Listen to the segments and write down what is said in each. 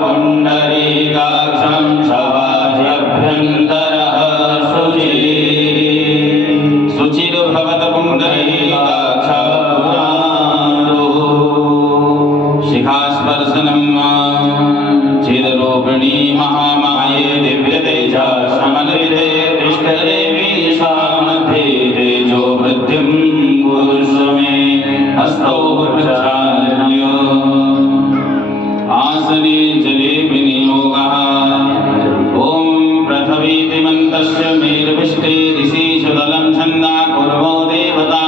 पुण्डरीकाक्षं शवाभ्यन्तरः शुचिर्भवत पुण्डरीकाक्षारुः शिखास्पर्शनं चिदरूपिणी महामाये दिव्यतेजा समन्विते इष्टदेवी मध्ये तेजो वृद्धिं कुरुष्व मे हस्तौ प्रचार्यो आसने जले विनियोगः ॐ पृथ्वीति मन्तस्य मेर्विष्टे ऋषिशुदलं छन्दा कुर्वो देवता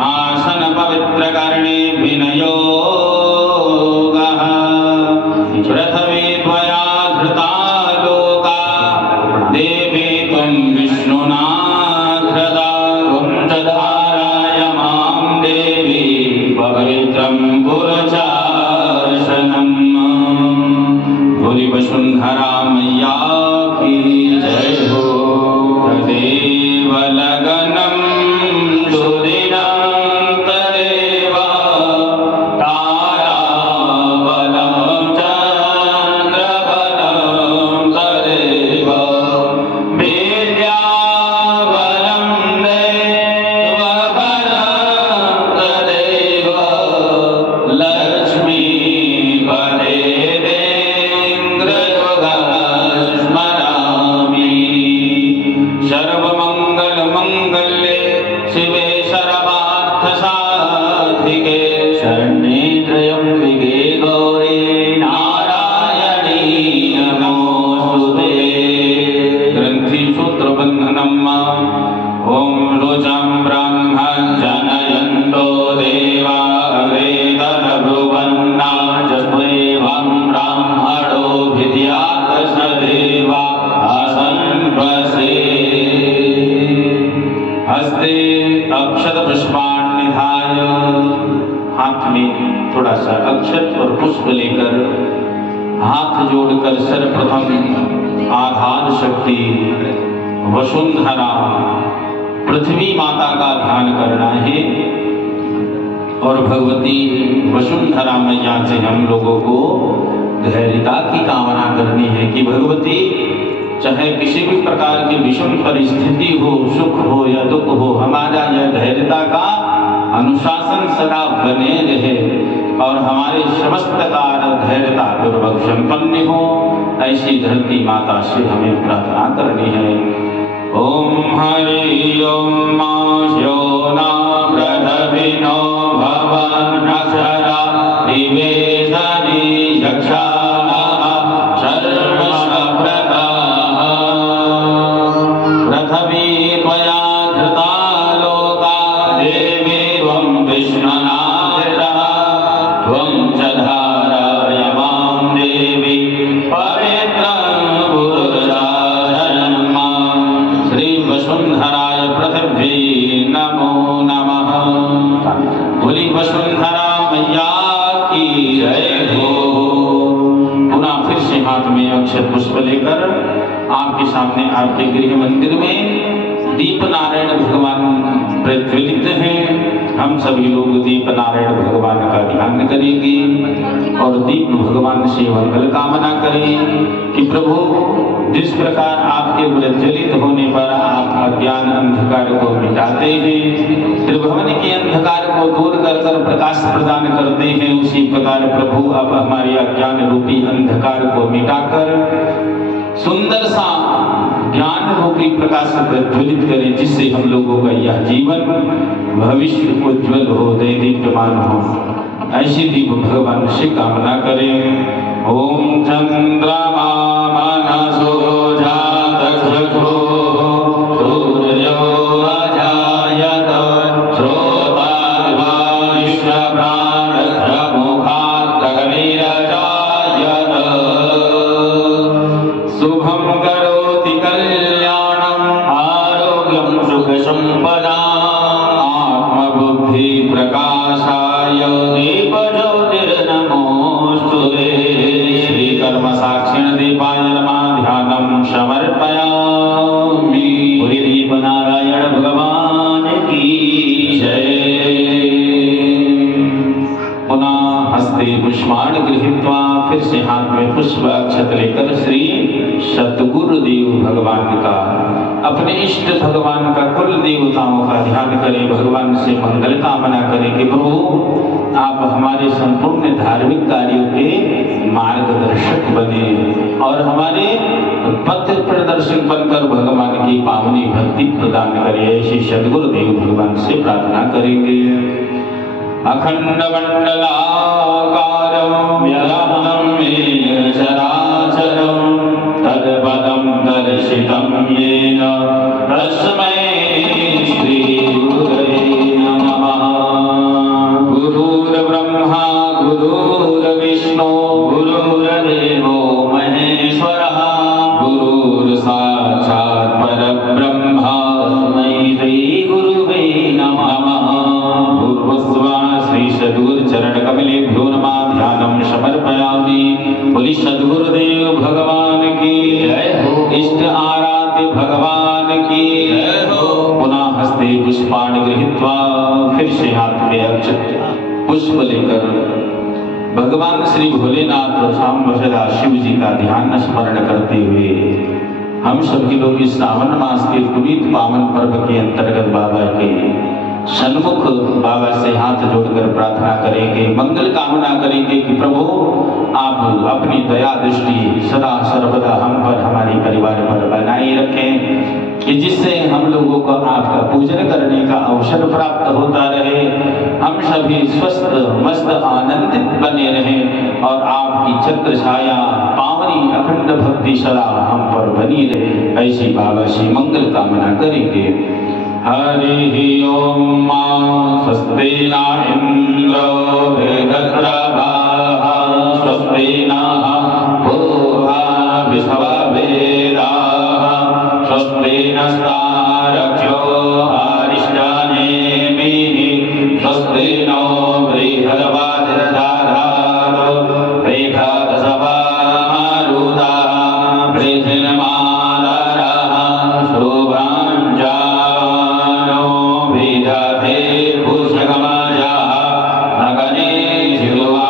आसन पवित्रकर्णे विनियोगः पृथ्वी त्वया धृता लोका देवी त्वं विष्णुना धृता त्वं च धाराय मां देवी पवित्रं पुरचाशनम् वसुंधरा मैया की जय हो। तदेव लगनं सुदिनं तदेव ताराबलं चन्द्रबलं तदेव विद्याबलं देवबलं तदेव लक्ष्मीपदे सर्वमंगलमंगल्ये शिवे सर्वार्थसाधिके शरण्ये त्र्यंबके गौरी नारायणी नमोस्तुते। ग्रंथिसूत्रबन्धनम् ॐ रोचं ब्रह्म जनयन्तो देवा अग्रे तद्ब्रुवन्ना जस्त्वेवं ब्राह्मणो भिद्यात् स देवा हस्ते अक्षत पुष्पान्निधाय हाथ में थोड़ा सा अक्षत और पुष्प लेकर हाथ जोड़कर सर्वप्रथम आधार शक्ति वसुंधरा पृथ्वी माता का ध्यान करना है और भगवती वसुंधरा मैया से हम लोगों को धैर्यता की कामना करनी है कि भगवती चाहे किसी भी प्रकार की विषम परिस्थिति हो, सुख हो या दुख हो, हमारा यह धैर्यता का अनुशासन सदा बने रहे और हमारे समस्त कार्य धैर्यता पूर्वक संपन्न हो। ऐसी धरती माता से हमें प्रार्थना करनी है। ओम हरि ओम यो नाम पृथ्वीनो भवन अक्षरा निवेशनी यक्षा पृथ्वी त्वया धृता लोका देवी त्वं विष्णुना धृता त्वं च धाराय मां देवी पवित्रं पुरुषाशनम्। श्री वसुंधराय पृथ्वी नमो नमः। बोली वसुंधरा मैया की जय हो। पुनः फिर से हाथ में अक्षत पुष्प लेकर आपके सामने आपके गृह मंदिर में दीप नारायण भगवान प्रज्वलित हैं। हम सभी लोग दीप नारायण भगवान का ध्यान करेंगे और दीप भगवान से मंगल कामना करें कि प्रभु जिस प्रकार आपके प्रज्वलित होने पर आप अज्ञान अंधकार को मिटाते हैं, त्रिभुवन के अंधकार को दूर कर प्रकाश प्रदान करते हैं, उसी प्रकार प्रभु आप हमारे अज्ञान रूपी अंधकार को मिटाकर सुंदर सा ज्ञान रूपी प्रकाश प्रज्वलित करें, जिससे हम लोगों का यह जीवन भविष्य उज्जवल हो, दीप्यमान हो। ऐसी दीप भगवान से कामना करें। ओम चंद्रमा मनसो जातचक्षु सूर्यो अजायत श्रोता विश्वप्राणमुखात् अग्निरजायत शुभं करोति कल्याणम् आरोग्यं सुखसम्पदाम् आत्मबुद्धि प्रकाशाय दीपज्योतिर्नमोस्तुते। श्रीकर्म साक्षिण दीपाय नमः। ध्यानं समर्पयामि। पुष्पाण गृहीत्वा फिर से हाथ में पुष्प अक्षत लेकर श्री सद्गुरुदेव भगवान का, अपने इष्ट भगवान का, कुल देवताओं का ध्यान करें, भगवान से मंगल कामना करें कि प्रभु आप हमारे संपूर्ण धार्मिक कार्यों के मार्गदर्शक बने और हमारे पथ प्रदर्शक बनकर भगवान की पावनी भक्ति प्रदान करें। ऐसी सद्गुरुदेव भगवान से प्रार्थना करेंगे। अखंड मंडलाकारं व्याप्तं येन चराचरं तत्पदं दर्शितं येन तस्मै श्री गुरवे नमः। गुरुर्ब्रह्मा गुरुर्विष्णु गुरुर्देवो महेश्वरः गुरुर्साक्षात् परब्रह्म तस्मै श्री गुरुवे नमः। पूर्वस्वा श्री सद्गुरु चरण कमलेभ्यो नमः। ध्यानं समर्पयामि। बोली सद्गुरुदेव भगवान की जय हो। इष्ट आराध्य भगवान की जय हो। पुनः हस्ते पुष्पाण गृहीत्वा फिर से हाथ में अक्षत पुष्प लेकर भगवान श्री भोलेनाथ सांब सदा शिव जी का ध्यान स्मरण करते हुए हम सभी लोग इस श्रावण मास के पुनीत पावन पर्व के अंतर्गत बाबा के सन्मुख बाबा से हाथ जोड़कर प्रार्थना करेंगे, मंगल कामना करेंगे कि प्रभु आप अपनी दया दृष्टि सदा सर्वदा हम पर, हमारे परिवार पर बनाए रखें कि जिससे हम लोगों को आपका पूजन करने का अवसर प्राप्त होता रहे, हम सभी स्वस्थ मस्त आनंदित बने रहें और आपकी छत्र छाया पावनी अखंड भक्ति सदा हम पर बनी रहे। ऐसी बाबा से मंगल कामना करेंगे। हरि ओम। स्वस्ति न इंद्रो बृहस्पतिः स्वस्ति नः पूर्वा विश्ववेदाः स्वस्ति नस्तारक्ष्यो अरिष्टनेमिः स्वस्ति नो बृहस्पतिर्दधातु बृहस्पतिर्सभामारुतः बृहन्मातरः शुभाञ्च विदधे पुष्कमयः अगणे जिह्वा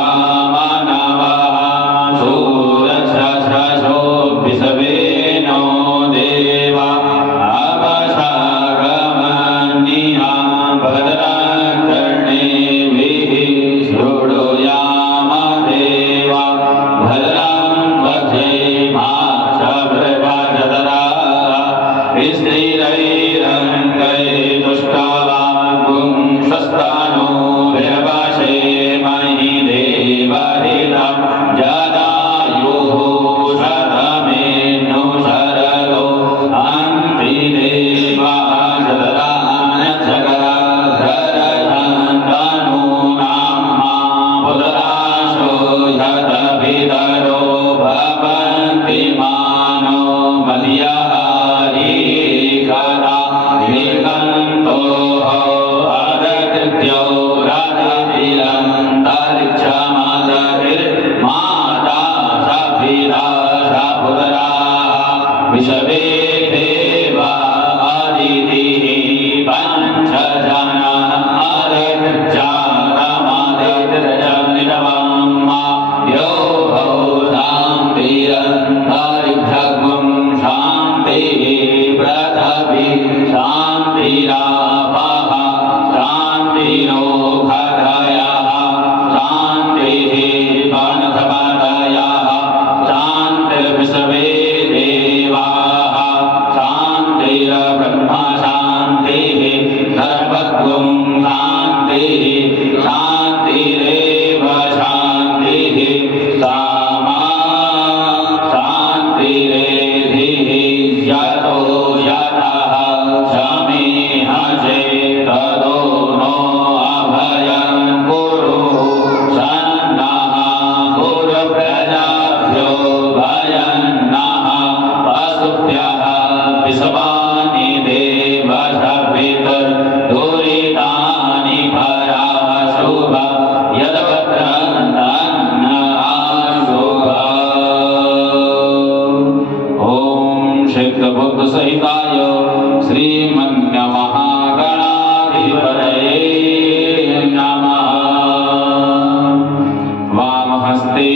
हस्ते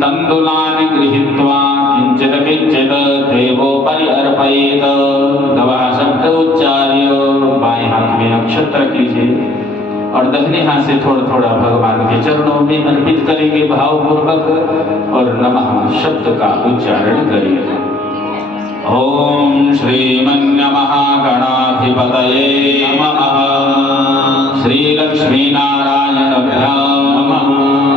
तंदुलानि गृहीत्वा किंचित किंचित देवोपरि अर्पयेत। गवाह शब्द उच्चार्य बाएं हाथ में नक्षत्र कीजिए और दाहिने हाथ से थोड़ा थोड़ा भगवान के चरणों में अर्पित करेंगे भावपूर्वक और नमः शब्द का उच्चारण करिए। ओम श्रीमन्नमहागणाधिपतये नमः। श्री लक्ष्मी नारायणाभ्यां नमः।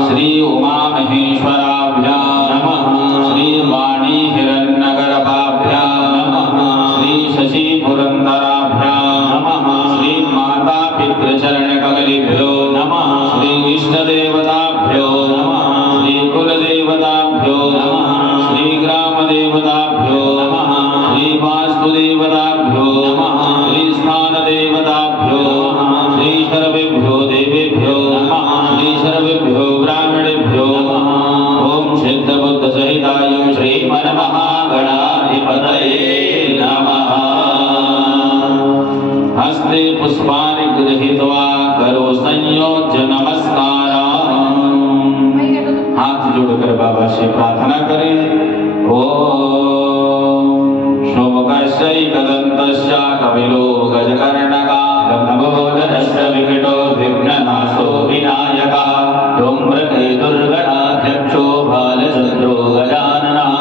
श्री उमा महेश्वराभ्यां नमः। श्री वाणी हिरण्यगर्भाभ्यां नमः। श्री शशि पुरंदराभ्यां नमः। श्री माता पितृचरण कमलेभ्यो नमः। श्री इष्टदेवताभ्यो नमः। श्री कुलदेवताभ्यो नमः। श्री ग्रामदेवताभ्यो नमः। श्री वास्तुदेवताभ्यो नमः। श्री स्थानदेवताभ्यो नमः। श्री सर्वेभ्यो देवेभ्यो नमः। श्री सर्वेभ्यो ब्राह्मणेभ्यो नमः। ओम सिद्ध बुद्ध सहिताय श्रीमन्महागणाधिपतये नमः। हस्ते पुष्पाणि गृहीत्वा करो संयोज्य नमस्कारं। हाथ जोड़कर बाबा से प्रार्थना करें। ओम सोमकस्यैकदन्तस्य कपिलो गजकर्णकः ब्रह्मबोधनस्य विकटो विघ्ननाशो विनायकः धूम्रकेतुर्गणाध्यक्षो बालचन्द्रो गजाननः।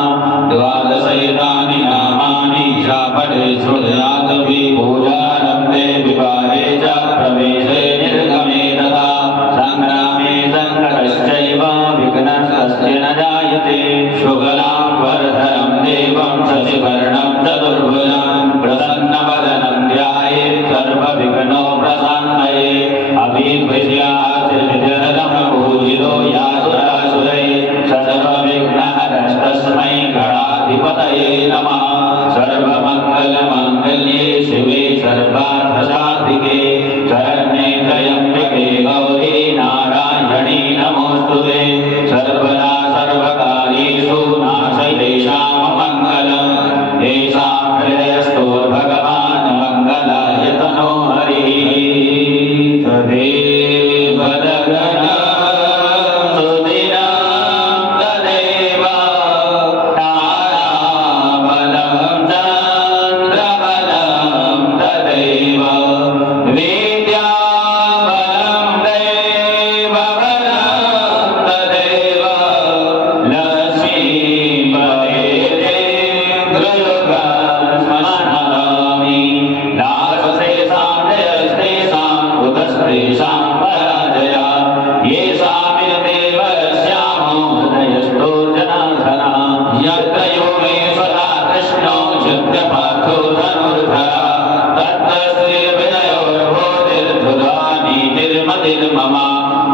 द्वादशैतानि नामानि शापटे श्रुतयादवि पूजारम्भे विवाहे च प्रवेशे निर्गमे तथा संग्रामे संकटश्चैव विघ्नस्तस्य न जायते। शुक्लां वरदं देवं शशिवर्णं चतुर्भुजं प्रसन्नवदनं ध्यायेत् सर्वविघ्नोपशान्तये। अभिद्विष्यासिद्धिरतं पूजितो यासुरासुरैः सर्वविघ्नहरस्तस्मै गणाधिपतये नमः। सर्वमङ्गलमाङ्गल्ये शिवे सर्वार्थसाधिके शरण्ये त्र्यम्बके गौरी नारायणी नमोऽस्तुते। सर्वदा सर्वकार्येषु नाशयेषां मङ्गलम्। येषां हृदयस्थो भगवान् मङ्गलाय तनो हरिः। तदेव जगन्नाथ सुदिनं तदेव ताराबलं चन्द्रबलं तदेव विद्याबलं दैवबलं तदेव लक्ष्मीपते स्मरामि। नाशस्तेषां जयस्तेषां कुतस्तेषां पराजया। येषामिदमेव श्यामो हृदयस्थो जनार्दनः। यत्र योगेश्वरः कृष्णो यत्र पार्थो धनुर्धरः तत्र श्रीर्विजयोर्भूतिर्धुरा नीतिर्मतिर्मम।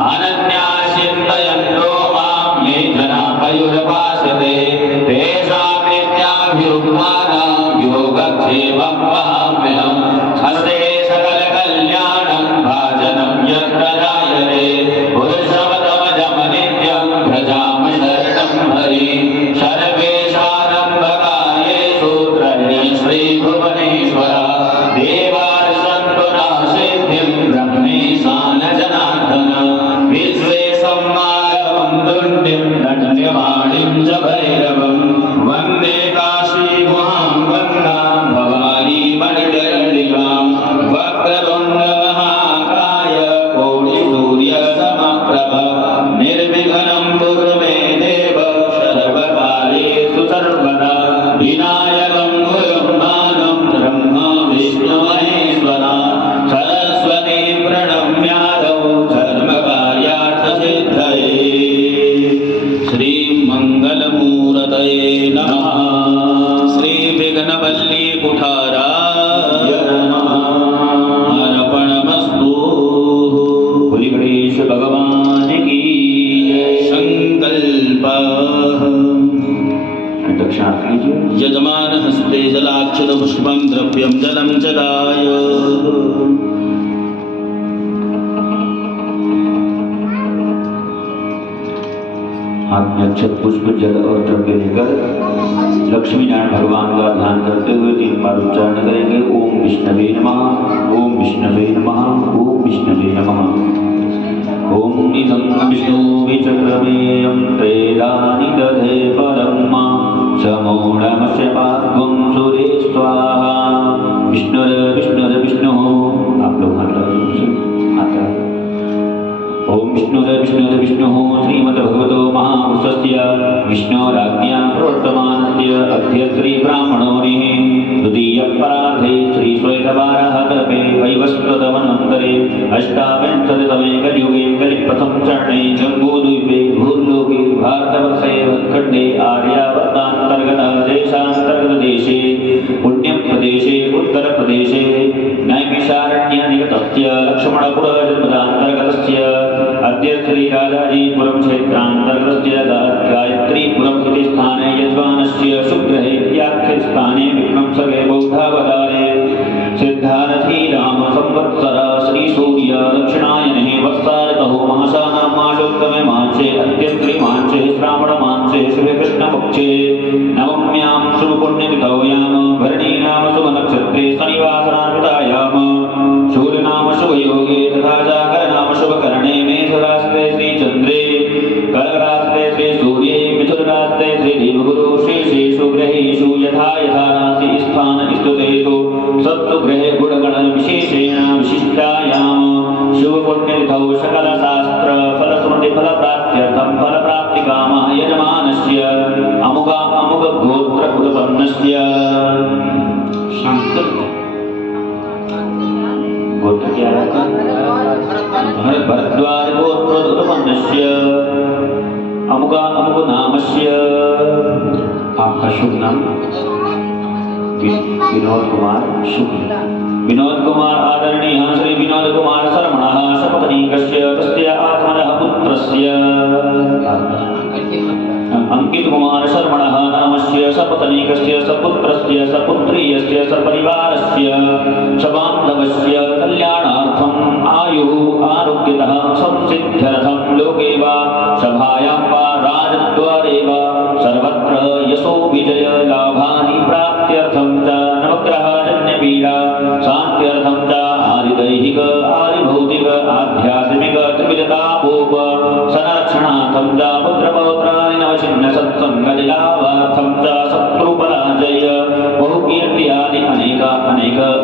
अनन्या चिन्तयन्तो मां ये जना पयुरपासते तेषां नित्याभियुक्तानां योगक्षेमं वहाम्यहम्। हस्ते सकलकल्याणं भाजनं यत्र जायते पुरुषोत्तमजं नित्यं भजामि शरणं हरिः। सर्वेषारम्भकार्येषु त्रये श्रीभुवनेश्वरः देवार्षन्तु नः सिद्धिं ब्रह्मेशान जनार्दन। विश्वेशं माधवं तुण्डिं नटनिवाणिं च भैरवं वन्दे काशीगुहां वन्दां भवानी मणिकर्णिकां। वक्रतुण्डमहाकाय कोटिसूर्यसमप्रभ निर्विघ्नं कुरु मे देव सर्वकार्येषु सर्वदा। विनायकं गुरुं मानं ब्रह्म विष्णु महेश्वरा। सरस्वती प्रणम्यादौ सर्वकार्यार्थसिद्धये। श्रीमङ्गलमूर्तये नमः। श्रीविघ्नवल्ली कुठाराय नमः। अर्पणमस्तु। बोलिए गणेश भगवान की जय। संकल्प दक्षिणा कीजिए। यजमान हस्ते जलाक्षत पुष्पं द्रव्यं जलं च दाय। हाथ में अक्षत पुष्प जल और द्रव्य लेकर लक्ष्मी नारायण भगवान का ध्यान करते हुए 3 बार उच्चारण करेंगे। ओम विष्णवे नमः, ओम विष्णवे नमः, ओम विष्णवे नमः। ॐ इदं विष्णुविचक्रमेयं त्रेदानि दधे परम्मा समूढमस्य पाद्वं सुरे स्वाहा। विष्णुः आप लोग हाथ लगाइए। ओम विष्णुः श्रीमद्भगवतो महापुरुषस्य विष्णोराज्ञा प्रवर्तमानस्य अद्य श्री ब्राह्मणोनिः द्वितीयपरार्धे श्री श्वेतवाराहकल्पे वैवस्वतमन्वन्तरे अष्टाविंशतितमे कलियुगे कलिप्रथम चरणे जम्बूद्वीपे भूर्लोके भारतवर्षे उत्खण्डे आर्यावर्तान्तर्गत देशान्तर्गतदेशे पुण्यप्रदेशे उत्तरप्रदेशे नैमिषारण्यनिकटस्य लक्ष्मणपुरजन्मदान्तर्गतस्य अद्य श्री राजाजीपुरं क्षेत्रान्तर्गतस्य गायत्रीपुरम् इति स्थाने यजमानस्य शुक्रहे इत्याख्यस्थाने विक्रमसर्गे बौद्धावतारे सिद्धारथी राम संवत्सर श्री सूर्य दक्षिणायने वत्सारतः मासानां मासोत्तमे मासे अत्यन्त्रे मासे श्रावण मासे शुभे कृष्णपक्षे नवम्यां शुभपुण्यतिथौ याम भरणी नाम शुभनक्षत्रे शनिवासरान्वितायाम सूर्यनाम शुभयोगे तथा जागरनाम शुभकरणे मेषरास्ते श्रीचन्द्रे कर्करास्ते श्री सूर्ये मिथुनरास्ते श्री देवगुरु शेषेषु ग्रहेषु यथा यथा राशि स्थान स्तुतेषु सत्सु ग्रहे गुणगण विशेषेण विशिष्टायाम शुभपुण्यतिथौ सकलशास्त्र फलस्मृतिफलप्राप्त्यर्थं फलप्राप्तिकामः यजमानस्य अमुकगोत्रोत्पन्नस्य गोत्र क्या है? भरद्वाज गोत्रोत्पन्नस्य अमुक नामस्य। आपका शुभ नाम? विनोद कुमार शुक्ल। विनोद कुमार आदरणीय श्री विनोद कुमार शर्मणः सपत्नीकस्य तस्य आत्मनः पुत्रस्य अंकित कुमार शर्मणः नामस्य सपत्नीकस्य सपुत्रस्य सपुत्रीयस्य सपरिवारस्य सबान्धवस्य कल्याणार्थम् आयुः आरोग्यतः संसिद्ध्यर्थं लोके वा सभायां वा राजद्वारे वा सर्वत्र यशो विजय लाभानि प्राप्त्यर्थं च नवग्रहजन्यपीडा शान्त्यर्थं च आदिदैहिक आदिभौतिक आध्यात्मिक त्रिविधतापोप संरक्षणार्थं च पुत्रपौत्राणि नवचिन्न सत्सङ्गजलाभार्थं च शत्रुपराजय बहुकीर्ति आदि अनेक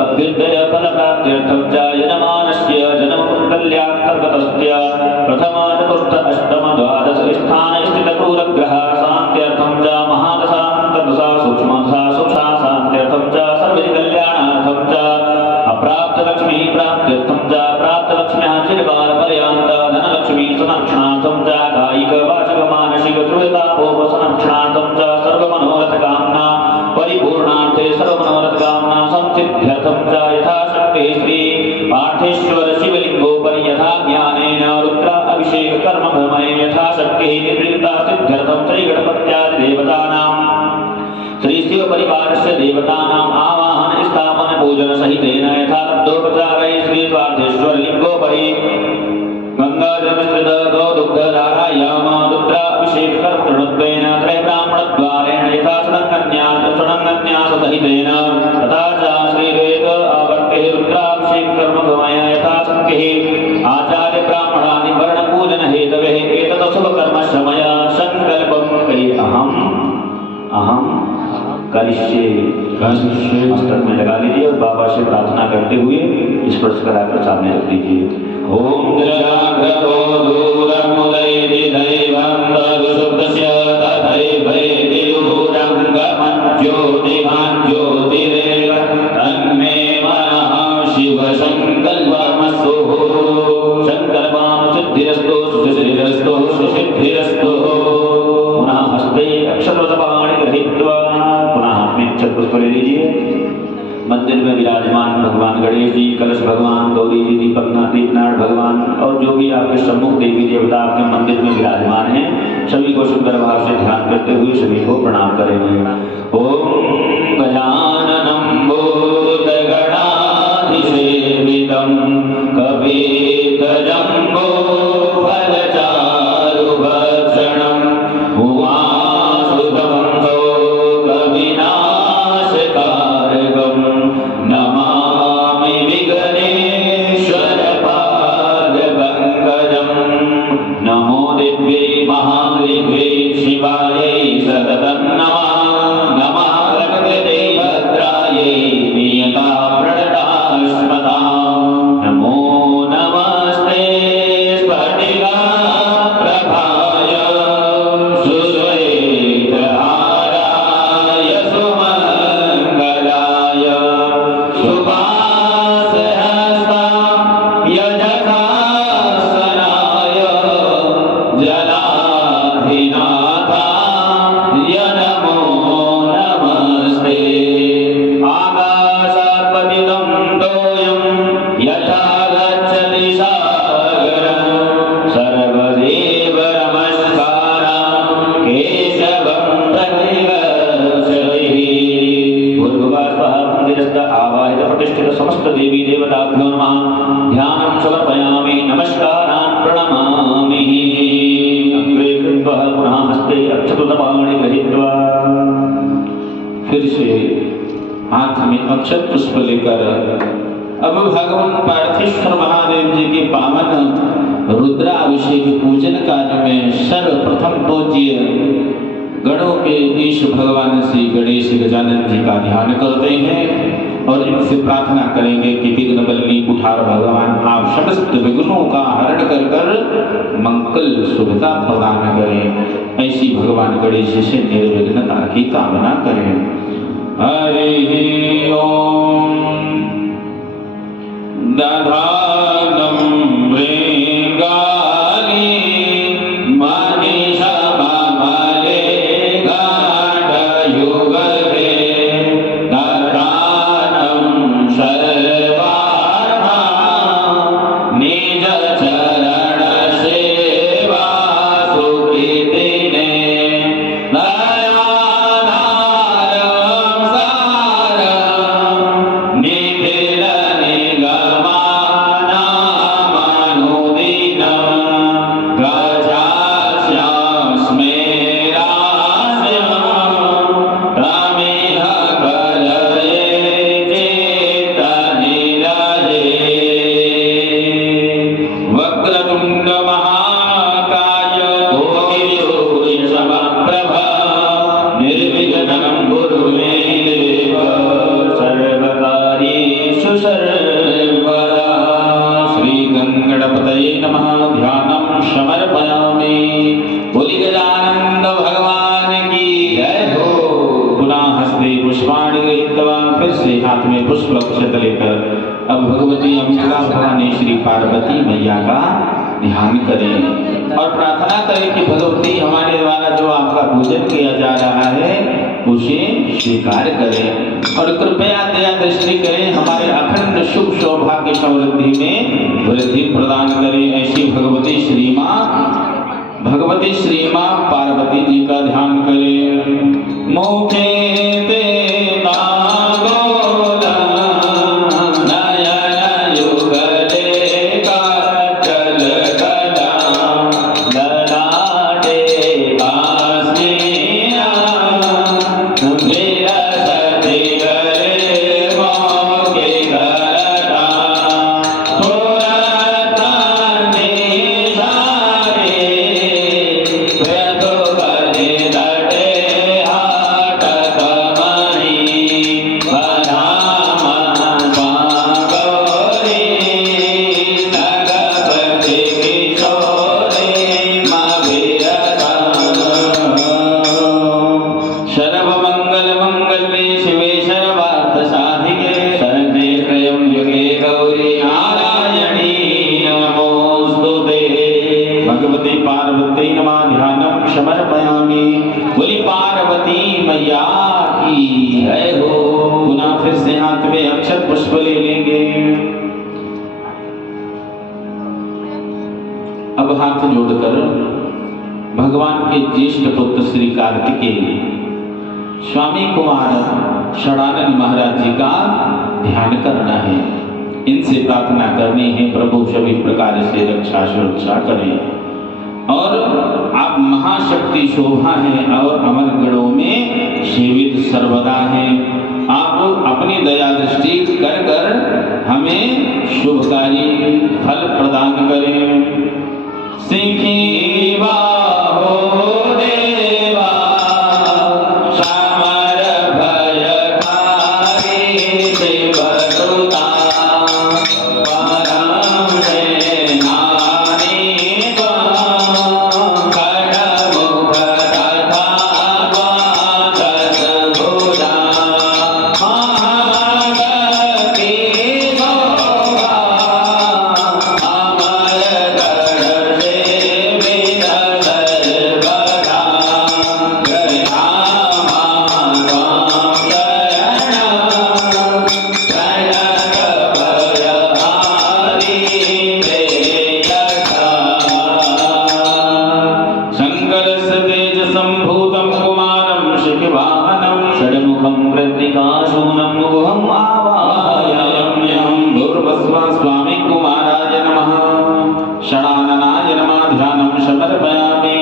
अभ्युदय फलप्राप्त्यर्थं च यजमानस्य जन्मकुण्डल्यान्तर्गतस्य प्रथम चतुर्थ अष्टम द्वादश स्थानस्थितक्रूरग्रह शान्त्यर्थं च महादशान्तर्दशा सूक्ष्मदशा सूक्ष्मा शान्त्यर्थं च सर्वविधकल्याणार्थं च अप्राप्तलक्ष्मी प्राप्त्यर्थं च प्राप्तलक्ष्म्याः चिरकालपर्यन्त धनलक्ष्मी संरक्षणार्थं च कायिक वाचिक मानसिक त्रिविधतापोपसंरक्षणार्थं च सर्वमनोरथकामना परिपूर्णार्थे सर्वमनोरथकामना संसिद्ध्यर्थं च यथाशक्ति श्री पार्थेश्वर शिवलिङ्गोपरि यथा ज्ञानेन रुद्राभिषेक कर्मभ्रमणे यथाशक्तिः निर्वृत्ता सिद्ध्यर्थं श्रीगणपत्यादिदेवतानां श्री शिव परिवारस्य देवतानाम् आवाहन स्थापन पूजन सहितेन यथालब्धोपचारैः श्री पार्थेश्वर लिङ्गोपरि गंगाजलमिश्रित गौदुग्धधारायां रुद्राभिषेक कर्तृत्वेन त्रयब्राह्मणद्वारेण यथा षडङ्गन्याससहितेन तथा च श्रीवेद आवर्तेः रुद्राभिषेक कर्मगमय यथाशक्तिः आचार्य ब्राह्मणानि वर्णपूजन हेतवे एतत् शुभकर्मश्रमय संकल्पं करिए। अहम करिष्ये मस्तक में लगा लीजिए और बाबा से प्रार्थना करते हुए स्पर्श कराकर सामने रख दीजिए। ओम जाग्रतो दूरमुदैति दैवं तदुशुद्धस्य तथैवैति दूरङ्गमं ज्योतिरेव तन्मे मनः शिवसङ्कल्पमस्तु सङ्कल्पानुसिद्धिरस्तु सुसिद्धिरस्तु सुसिद्धिरस्तु। पुनः हस्ते अक्षतपाणि गृहीत्वा पुनः हाथ में पुष्प ले लीजिए। मंदिर में विराजमान भगवान गणेश जी, कलश भगवान, गौरी जी, दीपनाथ भगवान और जो भी आपके सम्मुख देवी देवता आपके मंदिर में विराजमान हैं सभी को सुंदर भाव से ध्यान करते हुए सभी को प्रणाम करेंगे। ओम गजाननं भूतगणाधिसेवितं कपितजम्बो फलचारुभक्षणं उमासुतं कविनाशकारकं नमामि विघ्नेश्वरपादपङ्कजम्। शिवायै सततं नमः। नमः गणपते भद्रायै नियता प्रणतास्मताम्। नमो नमस्ते स्फटिकाप्रभाय सुश्वेतहाराय सुमङ्गलाय शुभासहस्ताय जटासनाय जलाधिनाथाय नमो नमस्ते। आकाशात् पतितं तोयं यथा गच्छति सागरं सर्वदेव नमस्कारं केशवं प्रतिगच्छति। भूर्भुवस्वः आवाहित प्रतिष्ठित समस्त देवी देवताभ्यो नमः। ध्यानं समर्पयामि, नमस्कारान् प्रणमामि। अग्रे कृत्वा पुनः हस्ते अक्षतपाणि गृहीत्वा फिर से हाथ में अक्षत पुष्प लेकर अब भगवान पार्थेश्वर महादेव जी के पावन रुद्राभिषेक पूजन कार्य में सर्वप्रथम पूज्य गणों के ईश भगवान श्री गणेश गजानन जी का ध्यान करते हैं और इनसे प्रार्थना करेंगे कि विघ्न बल्ली कुठार भगवान आप समस्त विघ्नों का हरण कर कर मंगल सुविधा प्रदान करें। ऐसी भगवान गणेश से निर्विघ्नता की कामना करें। हरि ओम। दधानं मृगाली मनीषममले गाढयुगले दधानं सर्वार्था निजचरणसेवा सुकृतिने दयानारं सारं निखिल निगमानामनुदिनं गजास्यास्मे रास्यं तमिह कलये चित्तनिलये। वक्रतुण्ड महाकाय कोटिसूर्यसमप्रभा निर्विघ्नं कुरु मे देव सर्वकार्येषु सर्वदा। श्रीगणपतये नमः। ध्यानं समर्पयामि। बोली गजानन भगवान की जय हो। पुनः हस्ते पुष्पाणि गृहीत्वा फिर से हाथ में पुष्प अक्षत लेकर अब भगवती अंबिका भवानी श्री पार्वती मैया का ध्यान करें और प्रार्थना करें कि भगवती हमारे द्वारा जो आपका पूजन किया जा रहा है उसे स्वीकार करें और कृपया दया दृष्टि करें, हमारे अखंड शुभ सौभाग्य समृद्धि में वृद्धि प्रदान करें। ऐसी भगवती श्री मां पार्वती जी का ध्यान करें। मुखे ते अब हाथ जोड़कर भगवान के ज्येष्ठ पुत्र श्री कार्तिकेय स्वामी कुमार षडानंद महाराज जी का ध्यान करना है। इनसे प्रार्थना करनी है प्रभु सभी प्रकार से रक्षा सुरक्षा करें और आप महाशक्ति शोभा है और अमर गणों में सेवित सर्वदा है। आप अपनी दया दृष्टि कर कर हमें शुभकारी फल प्रदान करें। सिंही बाहो दे शूनं गुहम् आवाहयाम्यहम्। भूर्भुवस्सुवः स्वामी कुमाराय नमः। षडाननाय नमः। ध्यानं समर्पयामि।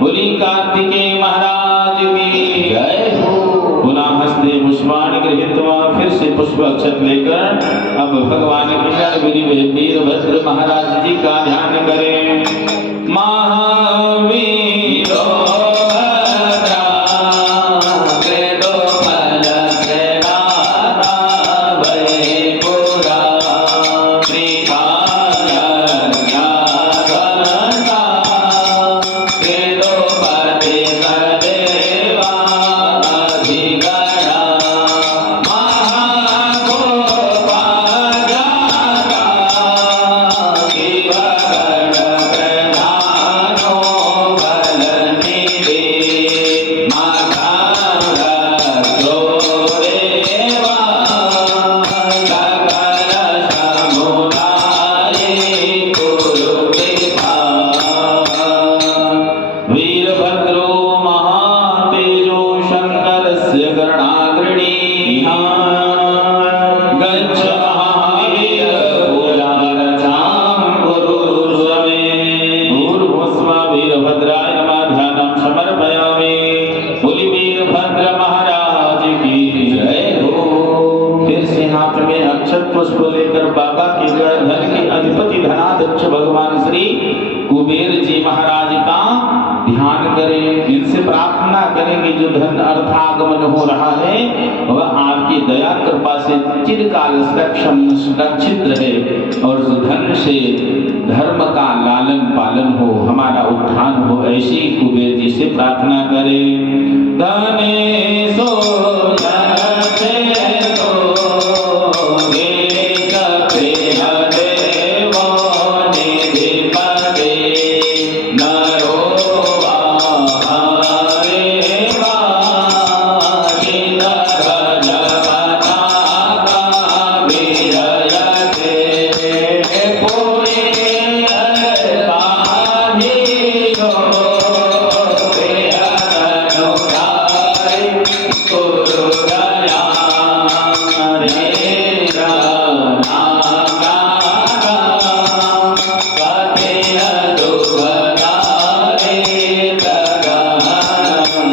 बोली कार्तिकेय महाराज की जय हो। पुनः हस्ते पुष्पाणि गृहीत्वा फिर से पुष्प अक्षत लेकर अब भगवान कृष्ण वीरभद्र महाराज जी का ध्यान करें। महावीरो भद्रा वेदो फल प्रदाता वैपुरा श्रीकाय ज्ञानवंता वेदो पते सदेवा अधिगणा महागोपाजाता शिवगण प्रधानो बलनिधि माधवरथो देवा सकल समुदाये कुरु कृपा। वीरभद्रो महातेजो शंकरस्य गणाग्रणी गच्छ महावीर पूजारथां गुरुर्मे। भूर्भुवस्सुवः वीरभद्राय नमः। ध्यानं समर्पयामि। बोली वीरभद्र महाराज की जय हो। फिर से हाथ में अक्षत पुष्प लेकर बाबा के गण धन के अधिपति धनाध्यक्ष भगवान श्री कुबेर जी महाराज का ध्यान करें। इनसे प्रार्थना करें कि जो धन अर्थागमन हो रहा है वह आपकी दया कृपा से चिरकाल सुरक्षित रहे और उस धन से धर्म का लालन पालन हो, हमारा उत्थान हो। ऐसी कुबेर जी से प्रार्थना करें। धने सो जय सो वेद प्रिय देवो निधिपते नरो वाहरे वाचित गजपताका विजयते पुरे बाधियो प्रियनुगारि कुरु गया रे रानागा पतेय दुर्गदारे तगहनम्।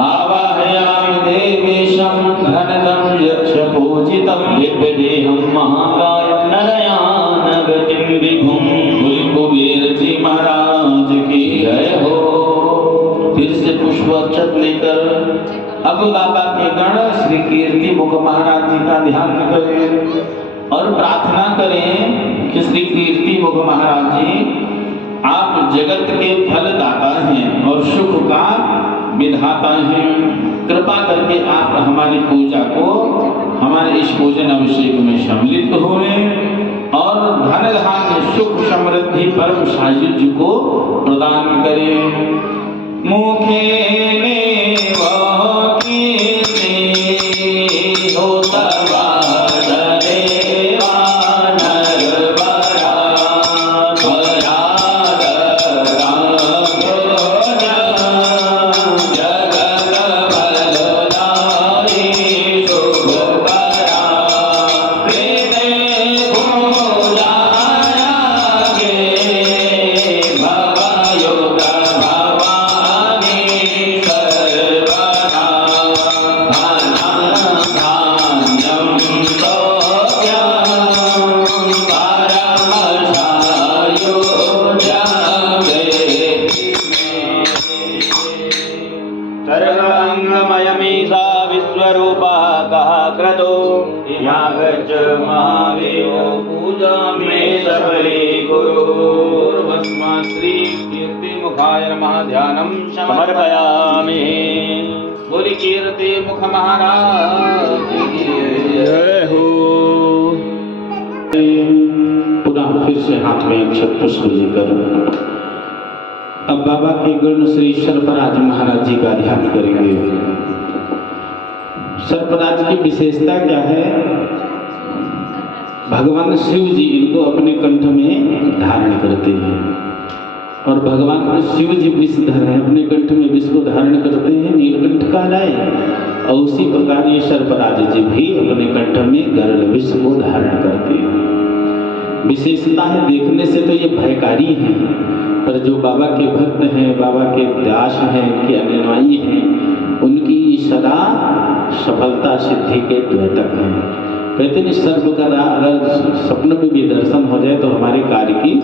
आवाहयामि देवेशं धनदं यक्ष पूजितं दिव्यदेहं महाकायं नरयानगतिं विभुं। बोली कुबेर जी महाराज की जय हो। फिर से पुष्प अक्षत लेकर अब बाबा के गण श्री कीर्ति मुख महाराज जी का ध्यान करें और प्रार्थना करें कि श्री कीर्ति मुख महाराज जी आप जगत के फलदाता हैं और सुख का विधाता हैं। कृपा करके आप हमारी पूजा को हमारे इस पूजन अभिषेक में सम्मिलित हुए और धन धान्य सुख समृद्धि परम सायुज्य को प्रदान करें। मुखे ने सर्वाङ्गमयमीशा विश्वरूपः कः क्रतो यागच्छ महावीर पूजा मे सबली कुरु। भस्मा श्री कीर्ति मुखाय नमः। ध्यानं समर्पयामि। बोली कीर्ति मुख महाराज की जय हो। पुनः फिर से हाथ में अक्षत पुष्प लेकर अब बाबा के गुण श्री सर्पराज महाराज जी का ध्यान करेंगे। सर्पराज की विशेषता क्या है? भगवान शिव जी इनको अपने कंठ में धारण करते हैं और भगवान शिव जी विषधर है, अपने कंठ में विष को धारण करते हैं, नीलकंठ कहलाए। और उसी प्रकार ये सर्पराज जी भी अपने कंठ में गरुड़ विष को धारण करते हैं। विशेषता है, देखने से तो ये भयकारी हैं, पर जो बाबा के भक्त हैं, बाबा के दास हैं, के अनुयायी हैं, उनकी सदा सफलता सिद्धि के द्योतक हैं। कहते हैं सर्प का अगर स्वप्न में भी दर्शन हो जाए तो हमारे कार्य की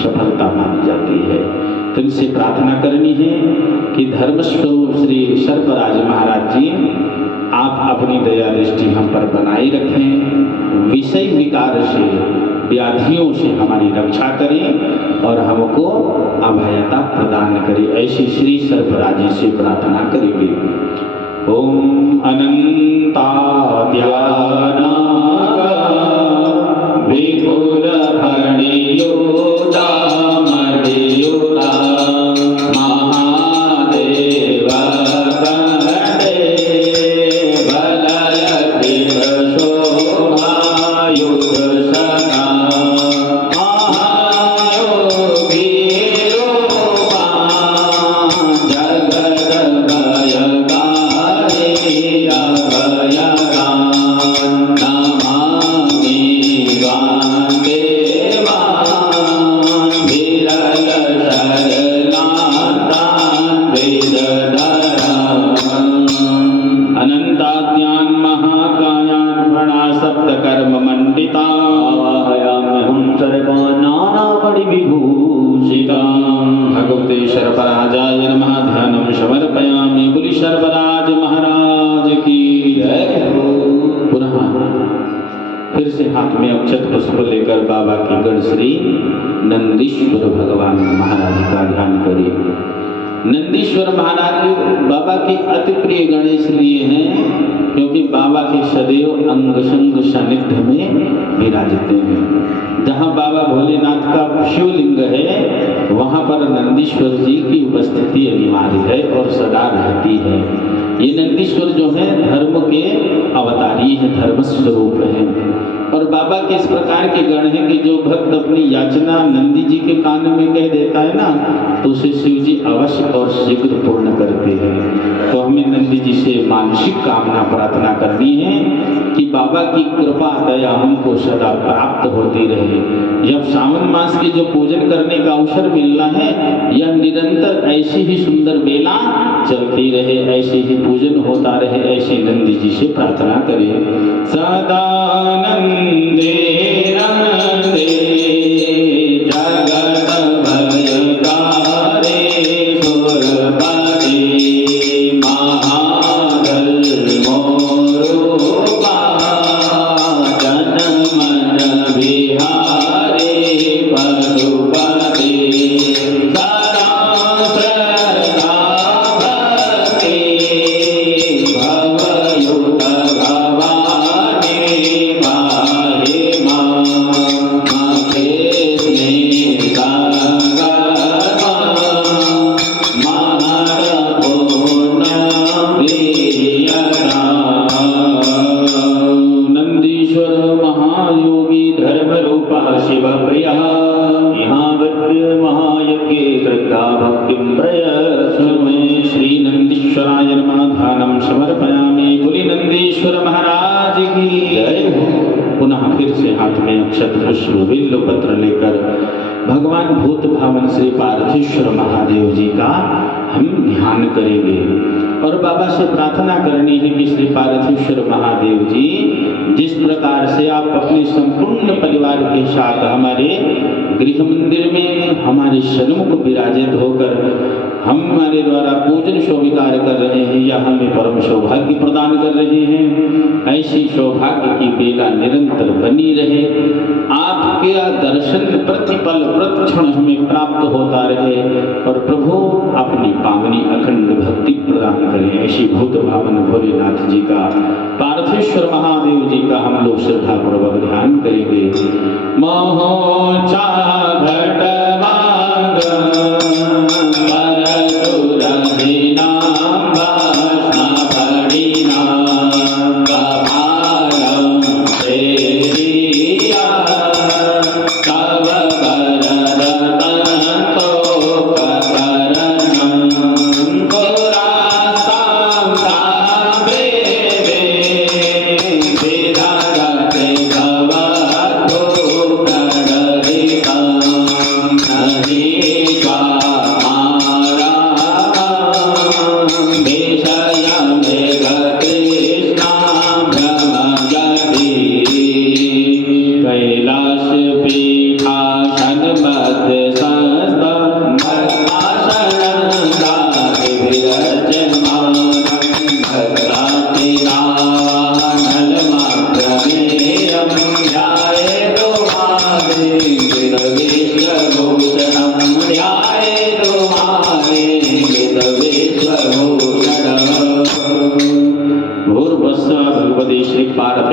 सफलता मानी जाती है। तो इनसे प्रार्थना करनी है कि धर्मस्वरूप श्री सर्पराज महाराज जी आप अपनी दया दृष्टि हम पर बनाए रखें, विषय विकार से, व्याधियों से हमारी रक्षा करें और हमको अभयता प्रदान करें। ऐसी श्री सर्पराज जी से प्रार्थना करेंगे। ओम अनंता ध्यानागा विपुल फणियुता मणियुता महादेव कंडे बलयति शोभायुध सदा महायोगी रूपा जगत भयकारी अनंताज्ञान महाकायान फणा सप्तकर्म मंडिता आवाहयाम्यहं सर्वान् नानापरिविभूषितां। भगवते सर्पराजाय नमः। ध्यानं समर्पयामि। बोली सर्पराज महाराज की जय हो। पुनः फिर से हाथ में अक्षत पुष्प लेकर बाबा की गण श्री नंदीश्वर भगवान महाराज का ध्यान करिए। नंदीश्वर महाराज बाबा के अति प्रिय गण इसलिए हैं क्योंकि बाबा के सदैव अंग संग सानिध्य में विराजते हैं। जहाँ बाबा भोलेनाथ का शिवलिंग है वहाँ पर नंदीश्वर जी की उपस्थिति अनिवार्य है और सदा रहती है। ये नंदीश्वर जो है धर्म के अवतारी है, धर्म स्वरूप है। और बाबा के इस प्रकार के गण हैं कि जो भक्त अपनी याचना नंदी जी के कान में कह देता है ना, तो उसे शिव जी अवश्य और शीघ्र पूर्ण करते हैं। तो हमें नंदी जी से मानसिक कामना प्रार्थना करनी है कि बाबा की कृपा दया हमको सदा प्राप्त होती रहे। जब सावन मास के जो पूजन करने का अवसर मिलना है, यह निरंतर ऐसी ही सुंदर बेला चलती रहे, ऐसे ही पूजन होता रहे। ऐसे नंदी जी से प्रार्थना करें। सदानंदे नंदे जगत भयकारे सुरपति महागल मोरूपा जनमन बिहारी पशुपति सदा श्रद्धा भक्ति भवयुत भवानी महिमा महेशने संगमा महत्वपूर्ण प्रियता। नंदीश्वर महायोगी धर्म रूपा शिव प्रिया यहाँ विद्य महायज्ञे श्रद्धा भक्तिं प्रयस्मै। श्री नंदीश्वराय नमः। ध्यानं समर्पयामि। बोली नंदीश्वर महाराज की जय हो। पुनः फिर से हाथ में अक्षत पुष्प बिल्व पत्र लेकर भगवान भूत भावन श्री पार्थेश्वर महादेव जी का हम ध्यान करेंगे और बाबा से प्रार्थना करनी है कि श्री पार्थेश्वर महादेव जी जिस प्रकार से आप अपने संपूर्ण परिवार के साथ हमारे गृह मंदिर में हमारे सन्मुख विराजित होकर हमारे द्वारा पूजन स्वीकार कर रहे हैं या हमें परम सौभाग्य प्रदान कर रहे हैं, ऐसी सौभाग्य की बेला निरंतर बनी रहे। आपके दर्शन प्रतिपल प्रतिक्षण हमें प्राप्त होता रहे और प्रभु अपनी पावनी अखंड भक्ति प्रदान करें। ऐसी भूत भावन भोलेनाथ जी का, पार्थेश्वर महादेव जी का हम लोग श्रद्धा पूर्वक ध्यान करेंगे। महोचा घटवांग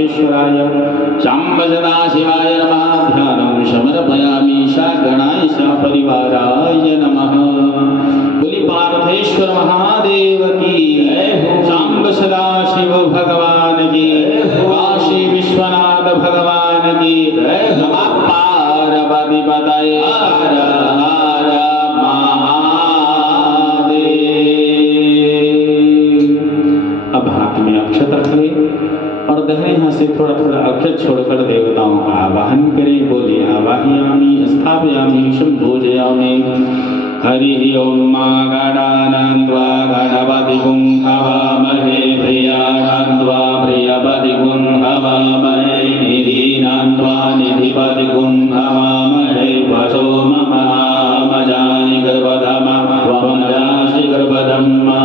पार्थेश्वराय शाम्ब सदाशिवाय नमः ध्यानं समर्पयामि शागणाय सपरिवाराय नमः बोली पार्थेश्वर महादेव की जय हो शाम्ब सदाशिव भगवान की काशी विश्वनाथ भगवान की जय नमः पार्वती पतये हर हर महादेव। अब हाथ में अक्षत रख ले और दाहिने हाथ से थोड़ा थोड़ा अक्षत छोड़कर देवताओं का आवाहन करें। बोले आवाहयामि स्थापयामि संपूजयामि। हरि ओम मा गणानान्त्वा गणपतिगुं हवामहे प्रियाणान्त्वा प्रियपतिगुं हवामहे निधीनान्त्वा निधिपतिगुं हवामहे वसो ममामजानि गर्भधमा त्वमजासि गर्भधम्मा।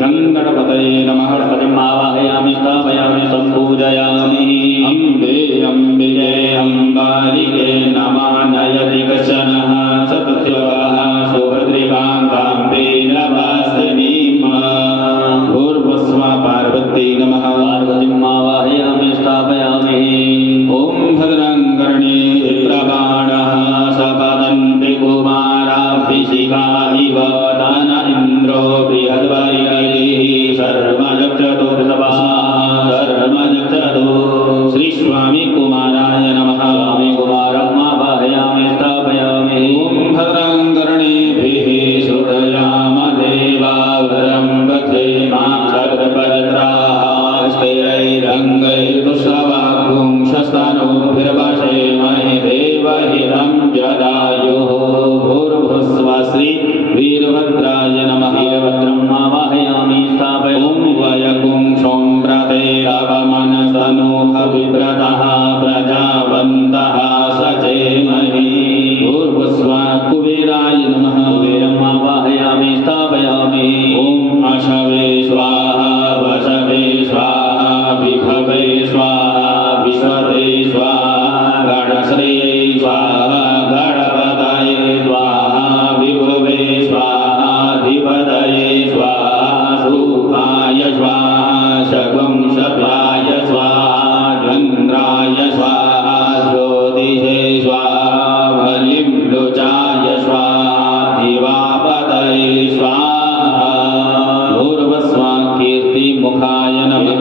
गणपतये नमः। गणपतिम् आवाहयामि स्थापयामि सम्पूजयामि। अम्बे अम्बिके अम्बालिके नमः नयति कश्चनः सत्यवाः सुभद्रिकान्ताम्बे नवासिनीम्। भूर्भुवस्सुः पार्वती नमः। पार्वतीम् आवाहयामि स्थापयामि। ॐ भद्रं कर्णेभिः प्रबाणः सपदन्ति कुमाराभिषिका इव दान इन्द्रो बृहद्वैरिः सर्वजक्षतु सर्वजक्षतु। श्री स्वामी कुमाराय नमः। स्वामी कुमारम् आवाहयामि स्थापयामि। ॐ भद्रं कर्णेभिः शृणुयाम देवा वरं वक्षेमाक्षरपजत्राः स्थिरैरङ्गैर्दुष्टवाग्गुं शस्तानोभिर्वशेमहि देवहितं जदायुः। भूर्भुवस्सुः श्री वीरभद्राय नमः। वीरभद्रम् आवाहयामि स्थापयामि। ॐ वयगुं सोमप्रतेरवमनसनोखविव्रतः प्रजावन्तः सचेमहि। भूर्भुवस्सुः कुबेराय नमः। कुबेरम् आवाहयामि स्थापयामि। ॐ अशवे स्वाहा वशवे स्वाहा विभवे स्वाहा विश्वते स्वाहा गणश्रेये स्वाहा गणपतये स्वाहा विभुवे स्वाहा धिपतये स्वाहा रूपाय स्वाहा शगं शब्दाय स्वाहा चन्द्राय स्वाहा ज्योतिषे स्वाहा बलिं लोचाय स्वाहा दिवापतये स्वाहा। भूर्भुवस्सुः कीर्तिमुखाय नमः।